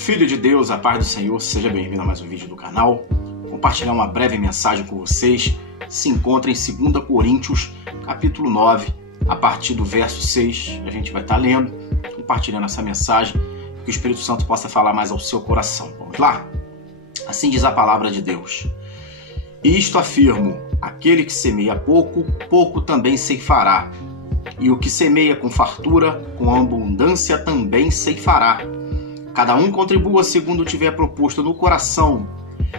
Filho de Deus, a paz do Senhor, seja bem-vindo a mais um vídeo do canal. Compartilhar uma breve mensagem com vocês. Se encontra em 2 Coríntios, capítulo 9, a partir do verso 6. A gente vai estar lendo, compartilhando essa mensagem, que o Espírito Santo possa falar mais ao seu coração. Vamos lá? Assim diz a palavra de Deus. E isto afirmo, aquele que semeia pouco, pouco também ceifará. E o que semeia com fartura, com abundância também ceifará. Cada um contribua segundo tiver proposto no coração,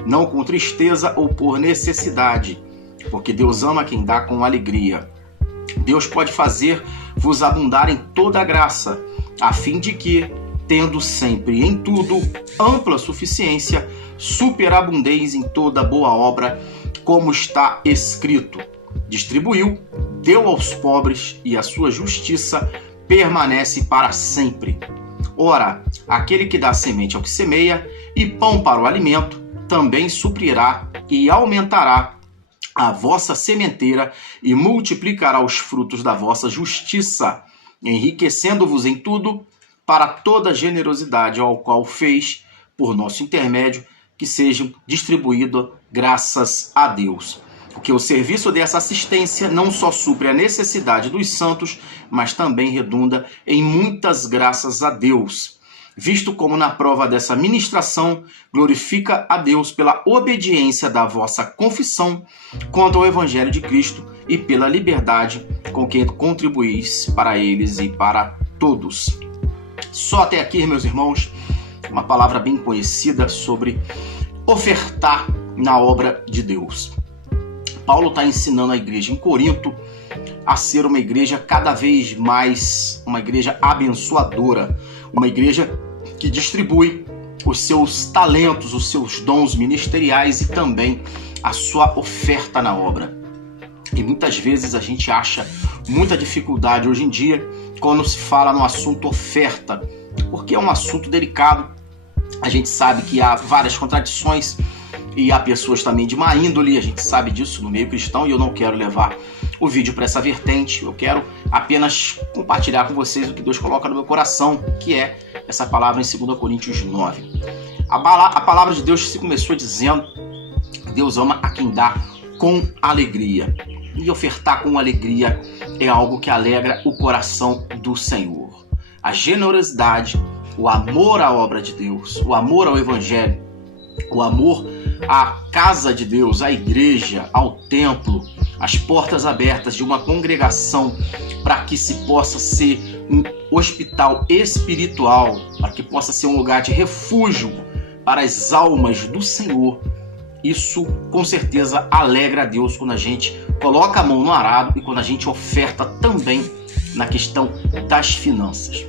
não com tristeza ou por necessidade, porque Deus ama quem dá com alegria. Deus pode fazer-vos abundar em toda a graça, a fim de que, tendo sempre em tudo ampla suficiência, superabundeis em toda boa obra, como está escrito. Distribuiu, deu aos pobres, e a sua justiça permanece para sempre. Ora, aquele que dá semente ao que semeia e pão para o alimento, também suprirá e aumentará a vossa sementeira e multiplicará os frutos da vossa justiça, enriquecendo-vos em tudo para toda generosidade ao qual fez, por nosso intermédio, que sejam distribuídas graças a Deus. Porque o serviço dessa assistência não só supre a necessidade dos santos, mas também redunda em muitas graças a Deus, visto como na prova dessa ministração glorifica a Deus pela obediência da vossa confissão quanto ao Evangelho de Cristo e pela liberdade com que contribuís para eles e para todos. Só até aqui, meus irmãos, uma palavra bem conhecida sobre ofertar na obra de Deus. Paulo está ensinando a igreja em Corinto a ser uma igreja cada vez mais, uma igreja abençoadora, uma igreja que distribui os seus talentos, os seus dons ministeriais e também a sua oferta na obra. E muitas vezes a gente acha muita dificuldade hoje em dia quando se fala no assunto oferta, porque é um assunto delicado. A gente sabe que há várias contradições e há pessoas também de má índole, a gente sabe disso no meio cristão, e eu não quero levar o vídeo para essa vertente. Eu quero apenas compartilhar com vocês o que Deus coloca no meu coração, que é essa palavra em 2 Coríntios 9. A palavra de Deus se começou dizendo que Deus ama a quem dá com alegria. E ofertar com alegria é algo que alegra o coração do Senhor. A generosidade, o amor à obra de Deus, o amor ao Evangelho, o amor à casa de Deus, à igreja, ao templo, as portas abertas de uma congregação para que se possa ser um hospital espiritual, para que possa ser um lugar de refúgio para as almas do Senhor. Isso com certeza alegra a Deus quando a gente coloca a mão no arado e quando a gente oferta também na questão das finanças.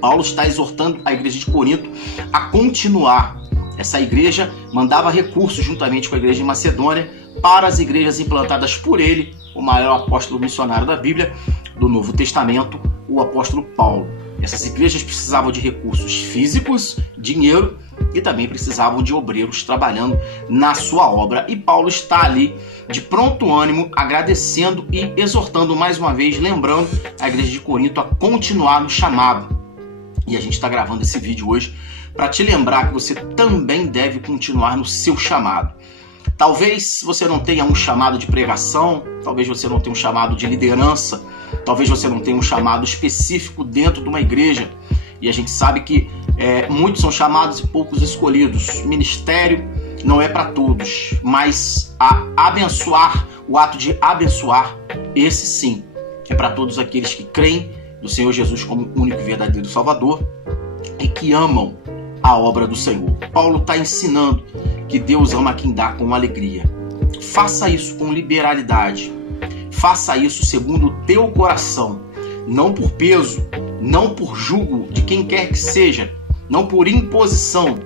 Paulo está exortando a igreja de Corinto a continuar. Essa igreja mandava recursos juntamente com a igreja de Macedônia para as igrejas implantadas por ele, o maior apóstolo missionário da Bíblia, do Novo Testamento, o apóstolo Paulo. Essas igrejas precisavam de recursos físicos, dinheiro, e também precisavam de obreiros trabalhando na sua obra. E Paulo está ali de pronto ânimo, agradecendo e exortando mais uma vez, lembrando a igreja de Corinto a continuar no chamado. E a gente está gravando esse vídeo hoje para te lembrar que você também deve continuar no seu chamado. Talvez você não tenha um chamado de pregação, talvez você não tenha um chamado de liderança, talvez você não tenha um chamado específico dentro de uma igreja. E a gente sabe que muitos são chamados e poucos escolhidos. Ministério não é para todos, mas o ato de abençoar, esse sim, é para todos aqueles que creem no Senhor Jesus como único e verdadeiro Salvador e que amam a obra do Senhor. Paulo está ensinando que Deus ama quem dá com alegria. Faça isso com liberalidade. Faça isso segundo o teu coração. Não por peso, não por julgo de quem quer que seja, não por imposição,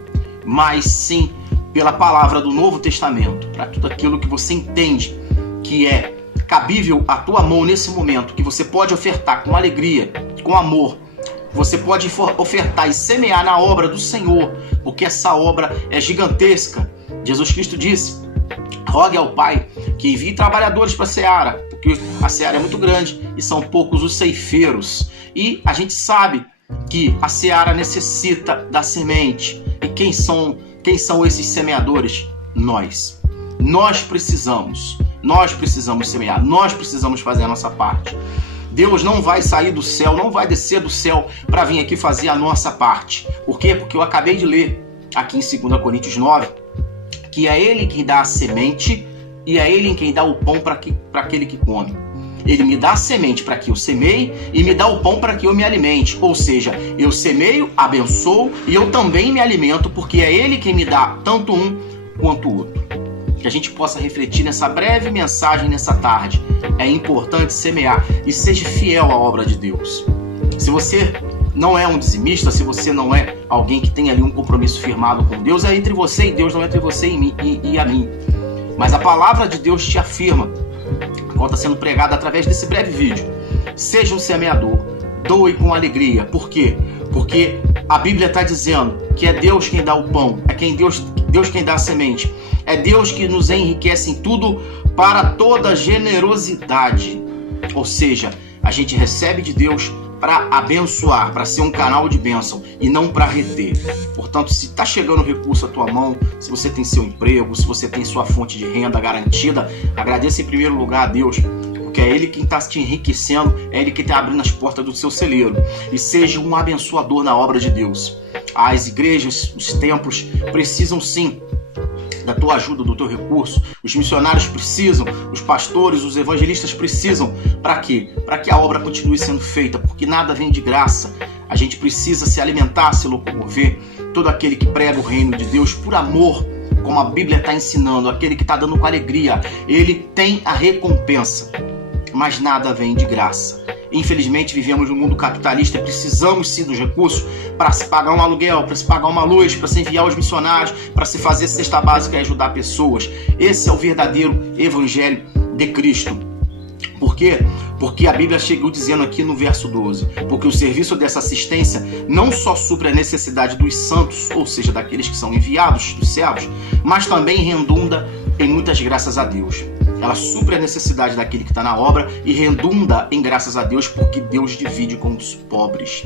mas sim pela palavra do Novo Testamento, para tudo aquilo que você entende que é cabível à tua mão nesse momento, que você pode ofertar com alegria, com amor. Você pode ofertar e semear na obra do Senhor, porque essa obra é gigantesca. Jesus Cristo disse: rogue ao Pai que envie trabalhadores para a seara, porque a seara é muito grande e são poucos os ceifeiros. E a gente sabe que a seara necessita da semente. E quem são esses semeadores? Nós. Nós precisamos semear, nós precisamos fazer a nossa parte. Deus não vai sair do céu, não vai descer do céu para vir aqui fazer a nossa parte. Por quê? Porque eu acabei de ler aqui em 2 Coríntios 9, que é Ele quem dá a semente e é Ele quem dá o pão para aquele que come. Ele me dá a semente para que eu semeie e me dá o pão para que eu me alimente. Ou seja, eu semeio, abençoo e eu também me alimento, porque é Ele quem me dá tanto um quanto o outro. Que a gente possa refletir nessa breve mensagem nessa tarde. É importante semear e seja fiel à obra de Deus. Se você não é um dizimista, se você não é alguém que tem ali um compromisso firmado com Deus, é entre você e Deus, não é entre você e mim e a mim. Mas a palavra de Deus te afirma, qual está sendo pregada através desse breve vídeo. Seja um semeador, doe com alegria. Por quê? Porque a Bíblia está dizendo que é Deus quem dá o pão, é Deus quem dá a semente. É Deus que nos enriquece em tudo para toda generosidade. Ou seja, a gente recebe de Deus para abençoar, para ser um canal de bênção e não para reter. Portanto, se está chegando recurso à tua mão, se você tem seu emprego, se você tem sua fonte de renda garantida, agradeça em primeiro lugar a Deus, porque é Ele quem está te enriquecendo, é Ele quem está abrindo as portas do seu celeiro. E seja um abençoador na obra de Deus. As igrejas, os templos precisam sim da tua ajuda, do teu recurso. Os missionários precisam, os pastores, os evangelistas precisam. Para quê? Para que a obra continue sendo feita, porque nada vem de graça. A gente precisa se alimentar, se locomover. Todo aquele que prega o reino de Deus por amor, como a Bíblia está ensinando, aquele que está dando com alegria, ele tem a recompensa. Mas nada vem de graça. Infelizmente vivemos num mundo capitalista e precisamos sim dos recursos para se pagar um aluguel, para se pagar uma luz, para se enviar os missionários, para se fazer cesta básica e ajudar pessoas. Esse é o verdadeiro evangelho de Cristo. Por quê? Porque a Bíblia chegou dizendo aqui no verso 12, porque o serviço dessa assistência não só supre a necessidade dos santos, ou seja, daqueles que são enviados dos céus, mas também redunda em muitas graças a Deus. Ela supre a necessidade daquele que está na obra e redunda em graças a Deus, porque Deus divide com os pobres.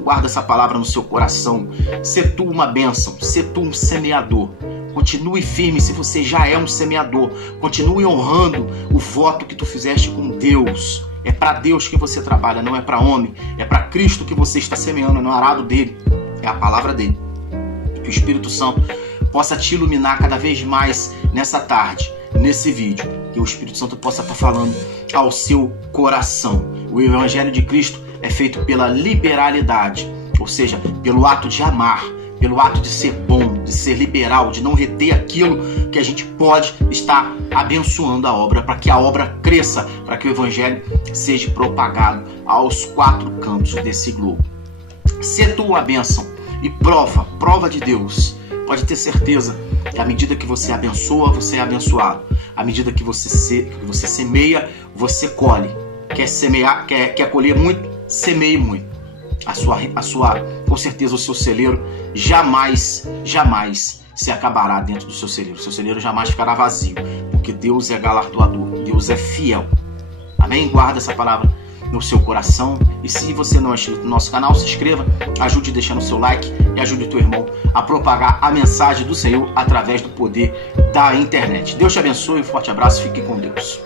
Guarda essa palavra no seu coração. Sê tu uma bênção, sê tu um semeador. Continue firme se você já é um semeador. Continue honrando o voto que tu fizeste com Deus. É para Deus que você trabalha, não é para homem. É para Cristo que você está semeando, no arado dele. É a palavra dele. Que o Espírito Santo possa te iluminar cada vez mais nessa tarde, nesse vídeo, que o Espírito Santo possa estar falando ao seu coração. O Evangelho de Cristo é feito pela liberalidade, ou seja, pelo ato de amar, pelo ato de ser bom, de ser liberal, de não reter aquilo que a gente pode estar abençoando a obra, para que a obra cresça, para que o Evangelho seja propagado aos 4 cantos desse globo. Sê tu uma bênção e prova de Deus. Pode ter certeza que à medida que você abençoa, você é abençoado. À medida que você semeia, você colhe. Quer colher muito? Semeie muito. Com certeza o seu celeiro jamais se acabará dentro do seu celeiro. O seu celeiro jamais ficará vazio, porque Deus é galardoador, Deus é fiel. Amém? Guarda essa palavra no seu coração. E se você não é inscrito no nosso canal, se inscreva, ajude deixando o seu like e ajude o teu irmão a propagar a mensagem do Senhor através do poder da internet. Deus te abençoe, um forte abraço, fique com Deus.